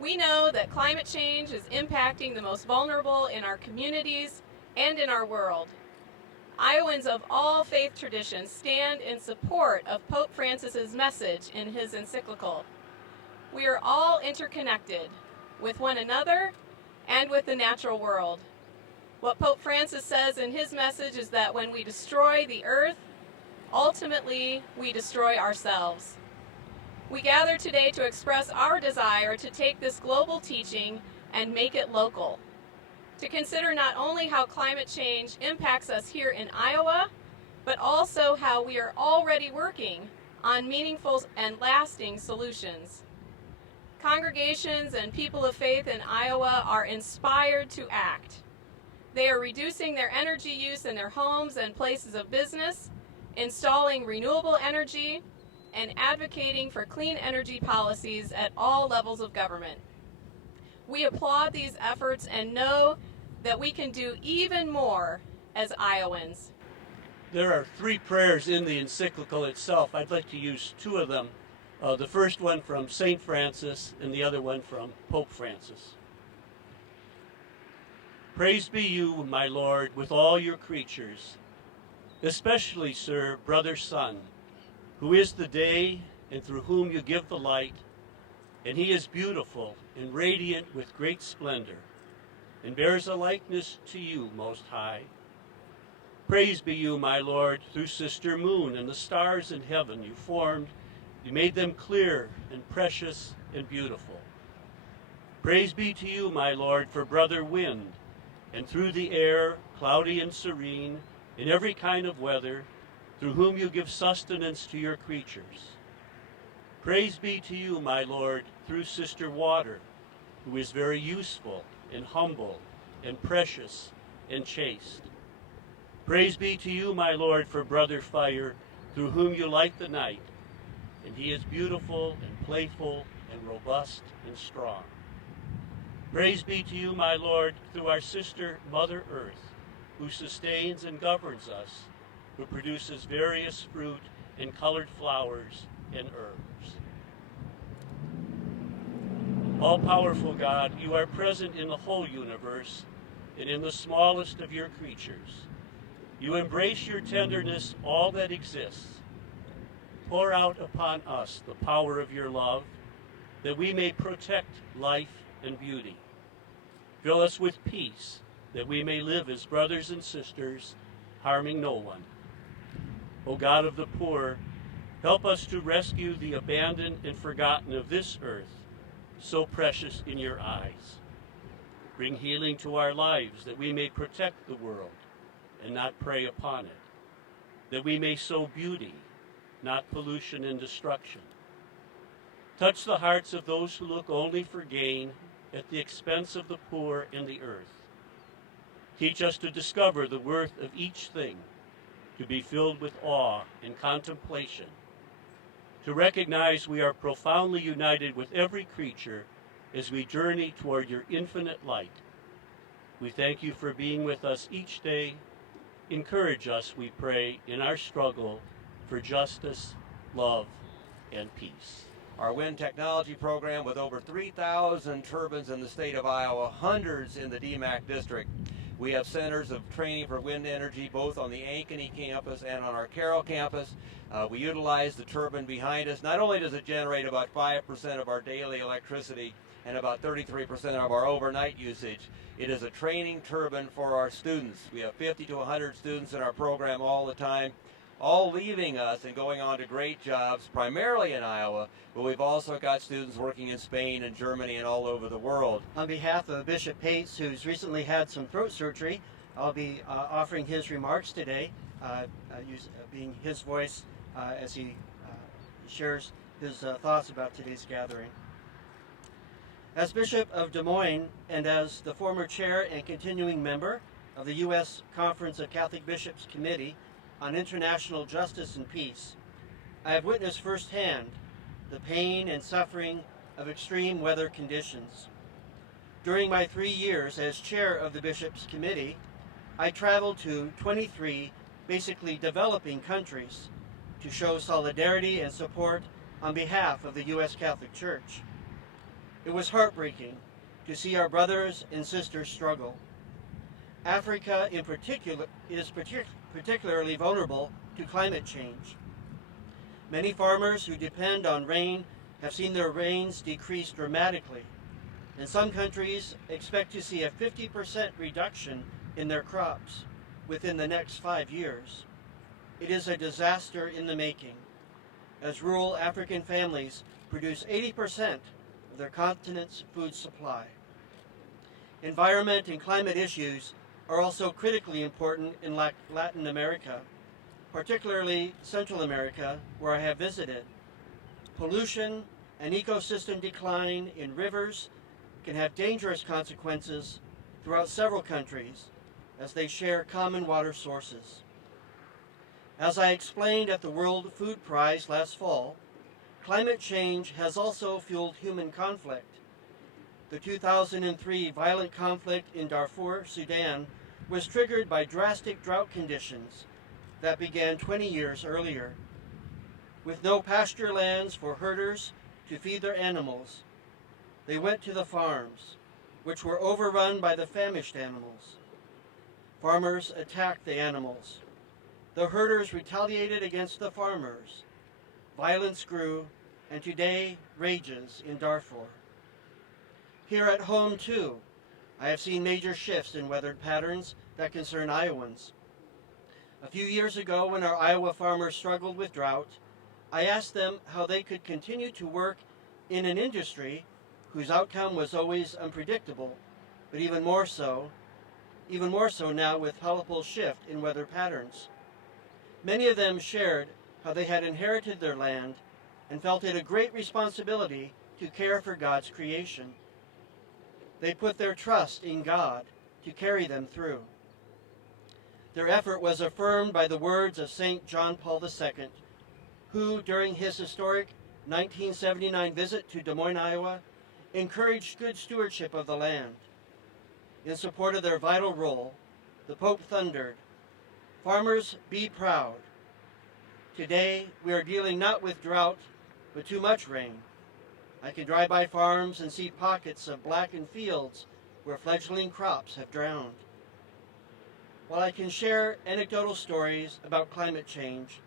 We know that climate change is impacting the most vulnerable in our communities and in our world. Iowans of all faith traditions stand in support of Pope Francis's message in his encyclical. We are all interconnected with one another and with the natural world. What Pope Francis says in his message is that when we destroy the earth, ultimately we destroy ourselves. We gather today to express our desire to take this global teaching and make it local, to consider not only how climate change impacts us here in Iowa, but also how we are already working on meaningful and lasting solutions. Congregations and people of faith in Iowa are inspired to act. They are reducing their energy use in their homes and places of business, installing renewable energy, and advocating for clean energy policies at all levels of government. We applaud these efforts and know that we can do even more as Iowans. There are 3 prayers in the encyclical itself. I'd like to use 2 of them. The first one from St. Francis and the other one from Pope Francis. Praise be you, my Lord, with all your creatures, especially, sir, brother sun, who is the day and through whom you give the light, and he is beautiful and radiant with great splendor, and bears a likeness to you, Most High. Praise be you, my Lord, through sister moon and the stars in heaven you formed. You made them clear and precious and beautiful. Praise be to you, my Lord, for brother wind, and through the air, cloudy and serene, in every kind of weather, through whom you give sustenance to your creatures. Praise be to you, my Lord, through sister water, who is very useful and humble and precious and chaste. Praise be to you, my Lord, for brother fire, through whom you light the night, and he is beautiful and playful and robust and strong. Praise be to you, my Lord, through our sister Mother Earth, who sustains and governs us, who produces various fruit and colored flowers and herbs. All-powerful God, you are present in the whole universe and in the smallest of your creatures. You embrace your tenderness all that exists. Pour out upon us the power of your love, that we may protect life and beauty. Fill us with peace, that we may live as brothers and sisters, harming no one. O God of the poor, help us to rescue the abandoned and forgotten of this earth, so precious in your eyes. Bring healing to our lives, that we may protect the world and not prey upon it, that we may sow beauty, not pollution and destruction. Touch the hearts of those who look only for gain at the expense of the poor and the earth. Teach us to discover the worth of each thing, to be filled with awe and contemplation, to recognize we are profoundly united with every creature as we journey toward your infinite light. We thank you for being with us each day. Encourage us, we pray, in our struggle for justice, love, and peace. Our wind technology program, with over 3,000 turbines in the state of Iowa, hundreds in the DMAC district. We have centers of training for wind energy both on the Ankeny campus and on our Carroll campus. We utilize the turbine behind us. Not only does it generate about 5% of our daily electricity and about 33% of our overnight usage, it is a training turbine for our students. We have 50 to 100 students in our program all the time, all leaving us and going on to great jobs, primarily in Iowa, but we've also got students working in Spain and Germany and all over the world. On behalf of Bishop Pates, who's recently had some throat surgery, I'll be offering his remarks today, being his voice as he shares his thoughts about today's gathering. As Bishop of Des Moines and as the former chair and continuing member of the U.S. Conference of Catholic Bishops Committee on International Justice and Peace, I have witnessed firsthand the pain and suffering of extreme weather conditions. During my 3 years as chair of the Bishops Committee, I traveled to 23 basically developing countries to show solidarity and support on behalf of the U.S. Catholic Church. It was heartbreaking to see our brothers and sisters struggle. Africa in particular is particularly vulnerable to climate change. Many farmers who depend on rain have seen their rains decrease dramatically, and some countries expect to see a 50% reduction in their crops within the next 5 years. It is a disaster in the making, as rural African families produce 80% of their continent's food supply. Environment and climate issues are also critically important in Latin America, particularly Central America, where I have visited. Pollution and ecosystem decline in rivers can have dangerous consequences throughout several countries as they share common water sources. As I explained at the World Food Prize last fall, climate change has also fueled human conflict. The 2003 violent conflict in Darfur, Sudan, was triggered by drastic drought conditions that began 20 years earlier. With no pasture lands for herders to feed their animals, they went to the farms, which were overrun by the famished animals. Farmers attacked the animals. The herders retaliated against the farmers. Violence grew, and today rages in Darfur. Here at home, too, I have seen major shifts in weather patterns that concern Iowans. A few years ago, when our Iowa farmers struggled with drought, I asked them how they could continue to work in an industry whose outcome was always unpredictable, but even more so now with palpable shift in weather patterns. Many of them shared how they had inherited their land and felt it a great responsibility to care for God's creation. They put their trust in God to carry them through. Their effort was affirmed by the words of St. John Paul II, who, during his historic 1979 visit to Des Moines, Iowa, encouraged good stewardship of the land. In support of their vital role, the Pope thundered, "Farmers, be proud. Today, we are dealing not with drought, but too much rain. I can drive by farms and see pockets of blackened fields where fledgling crops have drowned." While I can share anecdotal stories about climate change,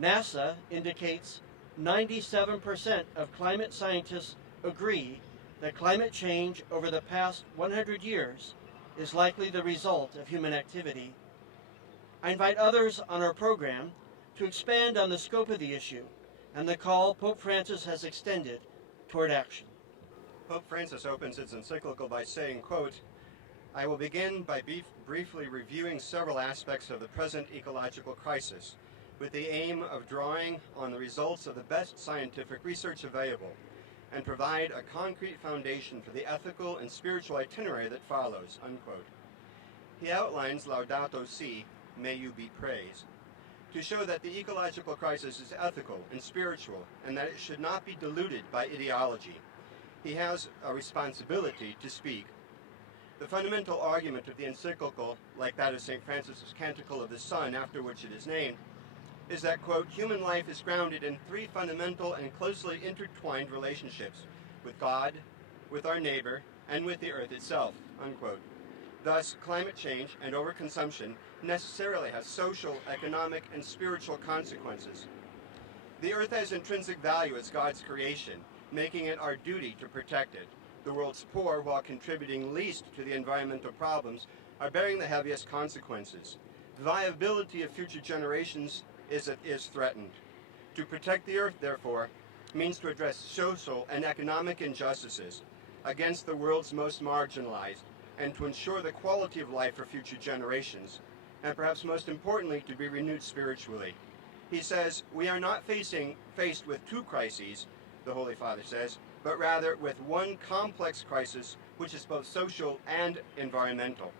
NASA indicates 97% of climate scientists agree that climate change over the past 100 years is likely the result of human activity. I invite others on our program to expand on the scope of the issue and the call Pope Francis has extended toward action. Pope Francis opens its encyclical by saying, quote, "I will begin by briefly reviewing several aspects of the present ecological crisis with the aim of drawing on the results of the best scientific research available and provide a concrete foundation for the ethical and spiritual itinerary that follows," unquote. He outlines Laudato Si, may you be praised, to show that the ecological crisis is ethical and spiritual and that it should not be diluted by ideology. He has a responsibility to speak. The fundamental argument of the encyclical, like that of St. Francis's Canticle of the Sun, after which it is named, is that, quote, "human life is grounded in three fundamental and closely intertwined relationships with God, with our neighbor, and with the earth itself," unquote. Thus, climate change and overconsumption necessarily has social, economic, and spiritual consequences. The earth has intrinsic value as God's creation, making it our duty to protect it. The world's poor, while contributing least to the environmental problems, are bearing the heaviest consequences. The viability of future generations is threatened. To protect the earth, therefore, means to address social and economic injustices against the world's most marginalized, and to ensure the quality of life for future generations, and perhaps most importantly, to be renewed spiritually. He says, we are not faced with two crises, the Holy Father says, but rather with one complex crisis, which is both social and environmental.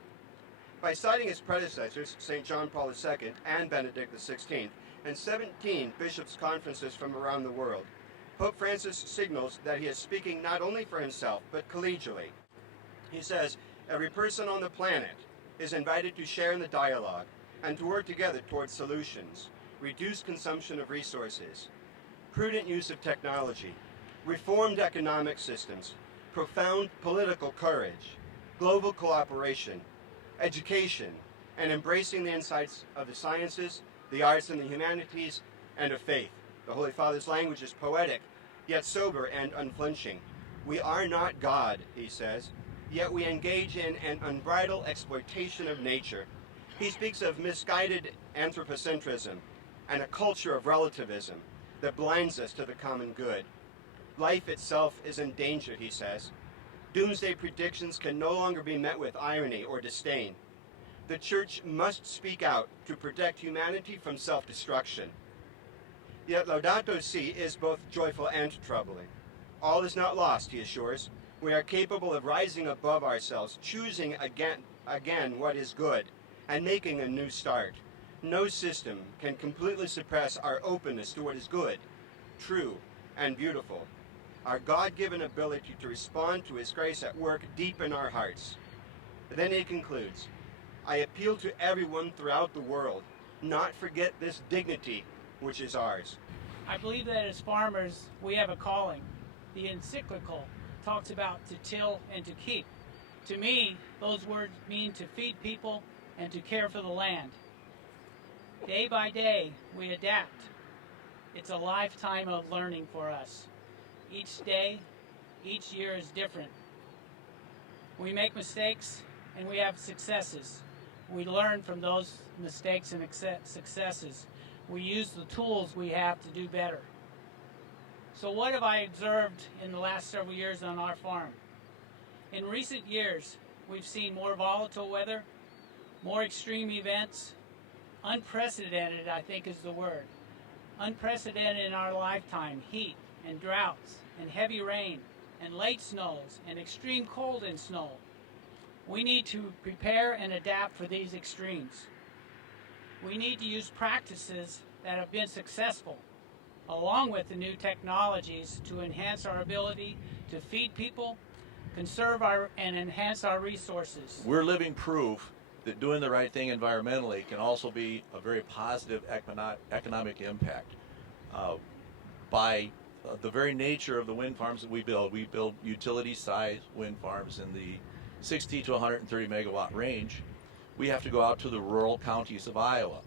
By citing his predecessors, St. John Paul II and Benedict XVI, and 17 bishops' conferences from around the world, Pope Francis signals that he is speaking not only for himself, but collegially. He says, every person on the planet is invited to share in the dialogue and to work together towards solutions, reduced consumption of resources, prudent use of technology, reformed economic systems, profound political courage, global cooperation, education, and embracing the insights of the sciences, the arts, and the humanities, and of faith. The Holy Father's language is poetic, yet sober and unflinching. We are not God, he says, yet we engage in an unbridled exploitation of nature. He speaks of misguided anthropocentrism and a culture of relativism that blinds us to the common good. Life itself is endangered, he says. Doomsday predictions can no longer be met with irony or disdain. The Church must speak out to protect humanity from self-destruction. Yet Laudato Si is both joyful and troubling. All is not lost, he assures. We are capable of rising above ourselves, choosing again what is good, and making a new start. No system can completely suppress our openness to what is good, true, and beautiful. Our God-given ability to respond to his grace at work deep in our hearts. Then he concludes, I appeal to everyone throughout the world, not forget this dignity which is ours. I believe that as farmers, we have a calling. The Encyclical talks about to till and to keep. To me, those words mean to feed people and to care for the land. Day by day, we adapt. It's a lifetime of learning for us. Each day, each year is different. We make mistakes and we have successes. We learn from those mistakes and successes. We use the tools we have to do better. So what have I observed in the last several years on our farm? In recent years, we've seen more volatile weather, more extreme events. Unprecedented, I think, is the word. Unprecedented in our lifetime, heat and droughts and heavy rain and late snows and extreme cold and snow. We need to prepare and adapt for these extremes. We need to use practices that have been successful, along with the new technologies, to enhance our ability to feed people, conserve and enhance our resources. We're living proof that doing the right thing environmentally can also be a very positive economic impact. By the very nature of the wind farms that we build utility-sized wind farms in the 60 to 130 megawatt range. We have to go out to the rural counties of Iowa.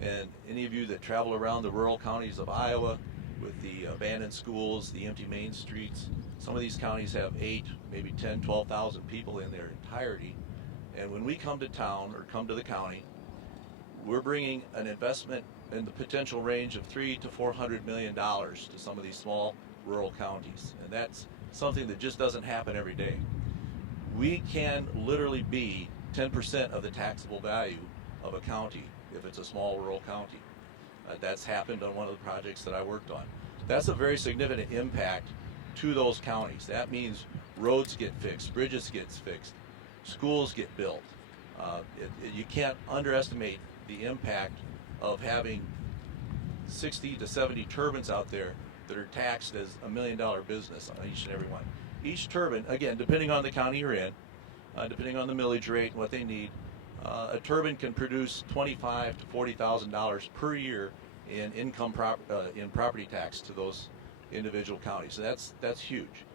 And any of you that travel around the rural counties of Iowa with the abandoned schools, the empty main streets, some of these counties have 8, maybe 10, 12,000 people in their entirety. And when we come to town or come to the county, we're bringing an investment in the potential range of $300 to $400 million to some of these small rural counties. And that's something that just doesn't happen every day. We can literally be 10% of the taxable value of a county if it's a small rural county. That's happened on one of the projects that I worked on. That's a very significant impact to those counties. That means roads get fixed, bridges get fixed, schools get built. You can't underestimate the impact of having 60 to 70 turbines out there that are taxed as $1 million business on each and every one. Each turbine, again, depending on the county you're in, depending on the millage rate and what they need, a turbine can produce $25,000 to $40,000 per year in in property tax to those individual counties. So that's huge.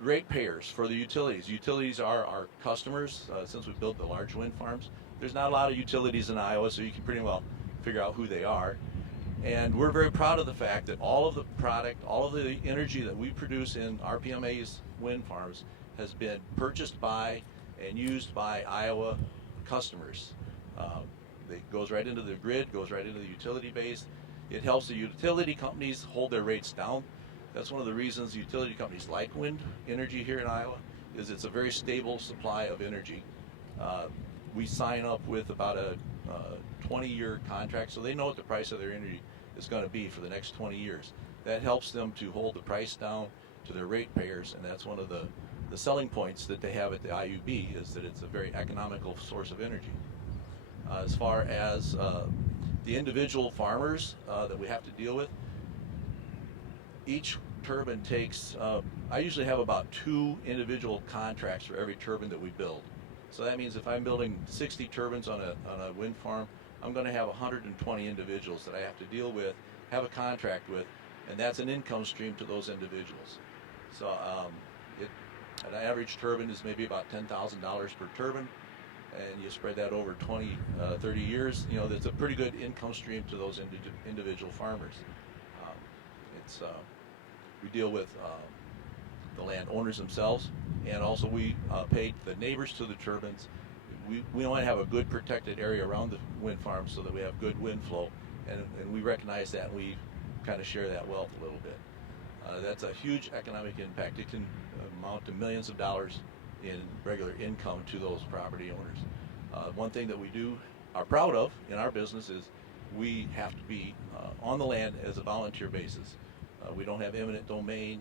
Ratepayers for the utilities. Utilities are our customers. Since we built the large wind farms, there's not a lot of utilities in Iowa, so you can pretty well figure out who they are. And we're very proud of the fact that all of the product, all of the energy that we produce in RPMA's wind farms has been purchased by and used by Iowa customers. It goes right into the grid, goes right into the utility base. It helps the utility companies hold their rates down. That's one of the reasons utility companies like wind energy here in Iowa, is it's a very stable supply of energy. We sign up with about a 20-year contract, so they know what the price of their energy is going to be for the next 20 years. That helps them to hold the price down to their ratepayers, and that's one of the selling points that they have at the IUB, is that it's a very economical source of energy. As far as the individual farmers that we have to deal with, each turbine takes, I usually have about 2 individual contracts for every turbine that we build. So that means if I'm building 60 turbines on a wind farm, I'm going to have 120 individuals that I have to deal with, have a contract with, and that's an income stream to those individuals. So An average turbine is maybe about $10,000 per turbine, and you spread that over 20, 30 years. You know, that's a pretty good income stream to those individual farmers. We deal with the landowners themselves, and also we pay the neighbors to the turbines. We want to have a good protected area around the wind farm so that we have good wind flow, and we recognize that, and we kind of share that wealth a little bit. That's a huge economic impact. It can amount to millions of dollars in regular income to those property owners. One thing that we are proud of in our business is we have to be on the land as a volunteer basis. We don't have eminent domain.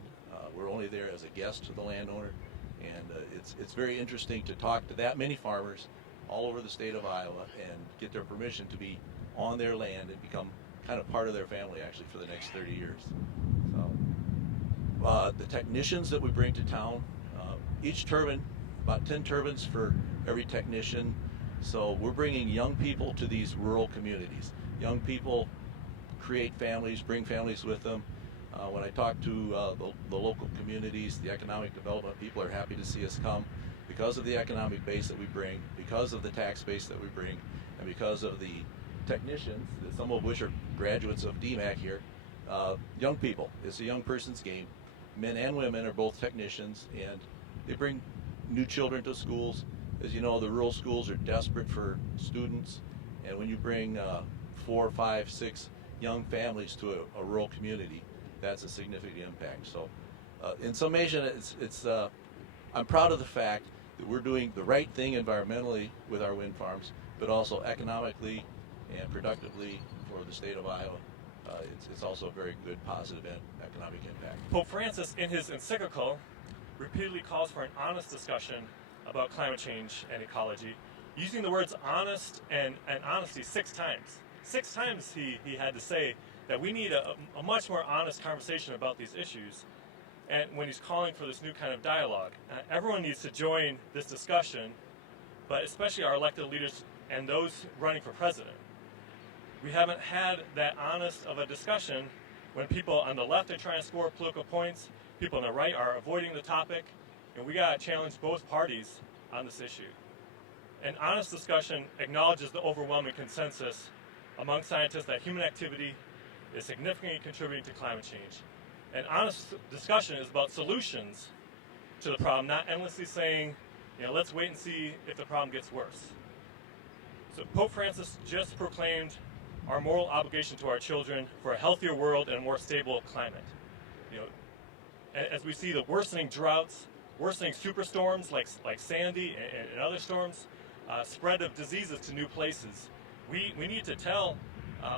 We're only there as a guest to the landowner, and it's very interesting to talk to that many farmers all over the state of Iowa and get their permission to be on their land and become kind of part of their family actually for the next 30 years. So, the technicians that we bring to town, each turbine, about 10 turbines for every technician. So we're bringing young people to these rural communities. Young people create families, bring families with them. When I talk to the local communities, the economic development people are happy to see us come because of the economic base that we bring, because of the tax base that we bring, and because of the technicians, some of which are graduates of DMAC here. Young people, it's a young person's game. Men and women are both technicians, and they bring new children to schools. As you know, the rural schools are desperate for students, and when you bring 4, 5, 6 young families to a rural community, that's a significant impact. So in summation, I'm proud of the fact that we're doing the right thing environmentally with our wind farms, but also economically and productively for the state of Iowa. It's also a very good positive economic impact. Pope Francis, in his encyclical, repeatedly calls for an honest discussion about climate change and ecology, using the words honest and honesty 6 times. 6 times he had to say that we need a much more honest conversation about these issues, and when he's calling for this new kind of dialogue. Everyone needs to join this discussion, but especially our elected leaders and those running for president. We haven't had that honest of a discussion when people on the left are trying to score political points, people on the right are avoiding the topic, and we got to challenge both parties on this issue. An honest discussion acknowledges the overwhelming consensus among scientists that human activity is significantly contributing to climate change. An honest discussion is about solutions to the problem, not endlessly saying, let's wait and see if the problem gets worse. So Pope Francis just proclaimed our moral obligation to our children for a healthier world and a more stable climate. As we see the worsening droughts, worsening superstorms like Sandy and other storms, spread of diseases to new places, we need to tell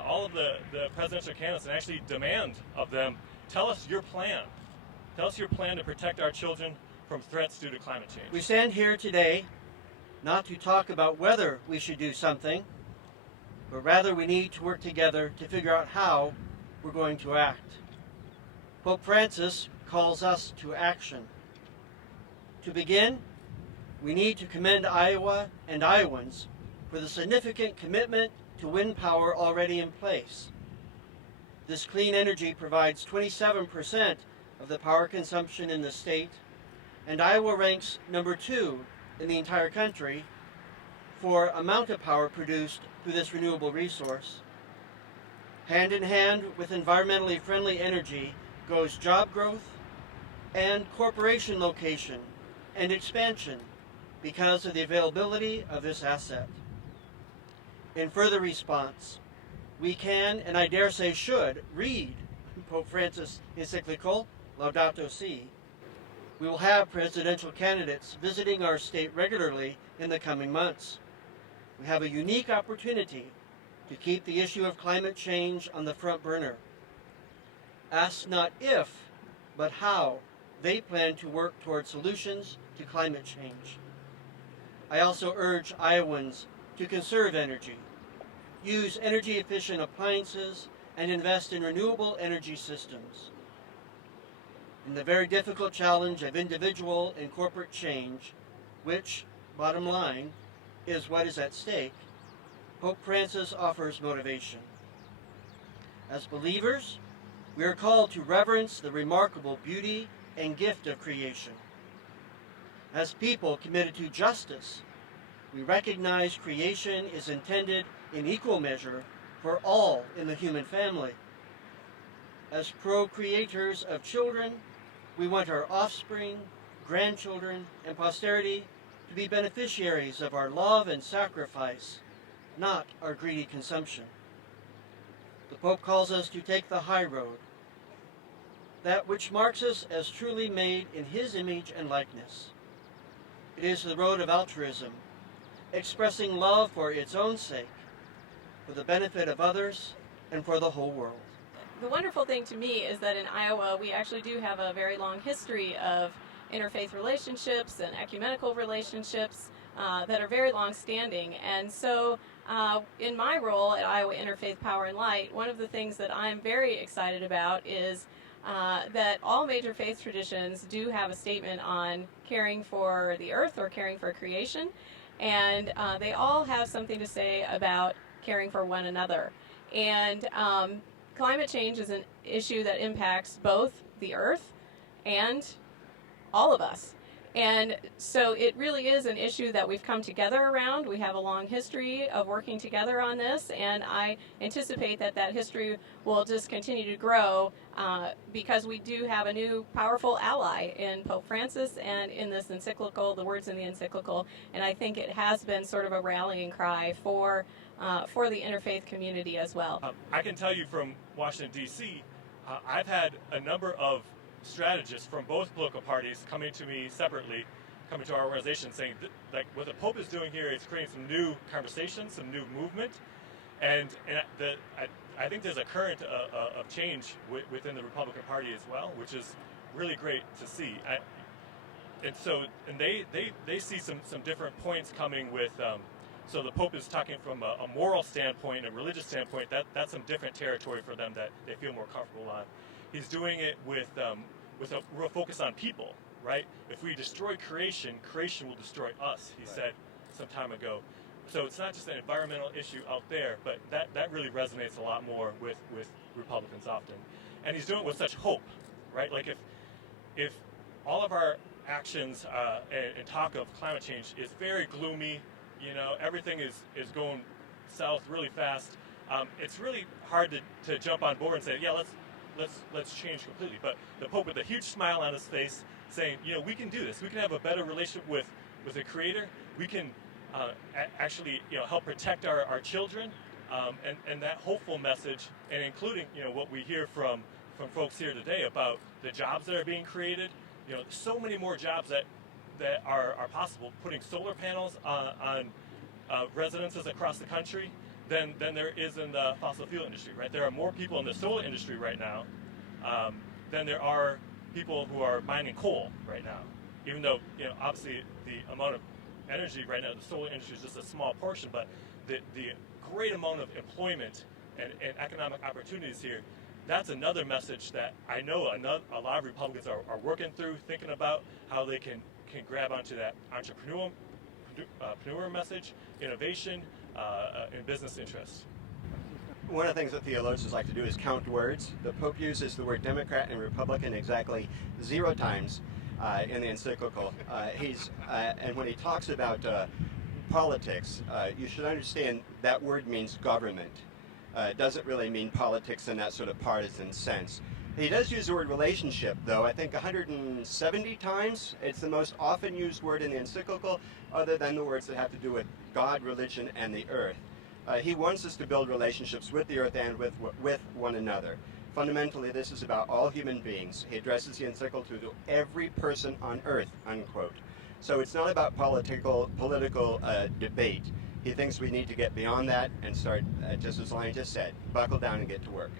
all of the presidential candidates and actually demand of them, tell us your plan. Tell us your plan to protect our children from threats due to climate change. We stand here today not to talk about whether we should do something, but rather we need to work together to figure out how we're going to act. Pope Francis calls us to action. To begin, we need to commend Iowa and Iowans for the significant commitment to wind power already in place. This clean energy provides 27% of the power consumption in the state, and Iowa ranks number 2 in the entire country for amount of power produced through this renewable resource. Hand in hand with environmentally friendly energy goes job growth and corporation location and expansion because of the availability of this asset. In further response, we can, and I dare say should, read Pope Francis' Encyclical, Laudato Si. We will have presidential candidates visiting our state regularly in the coming months. We have a unique opportunity to keep the issue of climate change on the front burner. Ask not if, but how they plan to work toward solutions to climate change. I also urge Iowans to conserve energy, use energy-efficient appliances, and invest in renewable energy systems. In the very difficult challenge of individual and corporate change, which, bottom line, is what is at stake, Pope Francis offers motivation. As believers, we are called to reverence the remarkable beauty and gift of creation. As people committed to justice, we recognize creation is intended in equal measure for all in the human family. As procreators of children, we want our offspring, grandchildren, and posterity to be beneficiaries of our love and sacrifice, not our greedy consumption. The Pope calls us to take the high road, that which marks us as truly made in his image and likeness. It is the road of altruism, expressing love for its own sake, for the benefit of others, and for the whole world. The wonderful thing to me is that in Iowa we actually do have a very long history of interfaith relationships and ecumenical relationships that are very long-standing. And so in my role at Iowa Interfaith Power and Light, one of the things that I'm very excited about is that all major faith traditions do have a statement on caring for the earth or caring for creation, and they all have something to say about caring for one another. And climate change is an issue that impacts both the earth and all of us. And so it really is an issue that we've come together around. We have a long history of working together on this, and I anticipate that that history will just continue to grow because we do have a new powerful ally in Pope Francis and in this encyclical, the words in the encyclical, and I think it has been sort of a rallying cry for the interfaith community as well. I can tell you from Washington, D.C., I've had a number of strategists from both political parties coming to me separately, coming to our organization saying, like, what the Pope is doing here is creating some new conversations, some new movement, and I think there's a current of change within the Republican Party as well, which is really great to see. And they see some different points coming with. So the Pope is talking from a moral standpoint, a religious standpoint. That's some different territory for them that they feel more comfortable on. He's doing it with a real focus on people, right? If we destroy creation, creation will destroy us, he said some time ago. So it's not just an environmental issue out there, but that really resonates a lot more with Republicans often. And he's doing it with such hope, right? Like if all of our actions and talk of climate change is very gloomy, you know, everything is going south really fast, it's really hard to jump on board and say, yeah, let's change completely. But the Pope with a huge smile on his face saying, you know, we can do this. We can have a better relationship with the Creator. We can actually, you know, help protect our children, and that hopeful message, and including, you know, what we hear from folks here today about the jobs that are being created. You know, so many more jobs that are possible, putting solar panels on residences across the country than there is in the fossil fuel industry, right? There are more people in the solar industry right now than there are people who are mining coal right now. Even though, you know, obviously the amount of energy right now, the solar industry is just a small portion, but the great amount of employment and economic opportunities here, that's another message that I know a lot of Republicans are working through, thinking about how they can grab onto that entrepreneur message, innovation, and business interests. One of the things that theologians like to do is count words. The Pope uses the word Democrat and Republican exactly 0 times in the encyclical. And when he talks about politics, you should understand that word means government. It doesn't really mean politics in that sort of partisan sense. He does use the word relationship, though, I think 170 times. It's the most often used word in the encyclical, other than the words that have to do with God, religion, and the earth. He wants us to build relationships with the earth and with one another. Fundamentally, this is about all human beings. He addresses the encyclical to every person on earth, unquote. So it's not about political debate. He thinks we need to get beyond that and start, just as Lonnie just said, buckle down and get to work.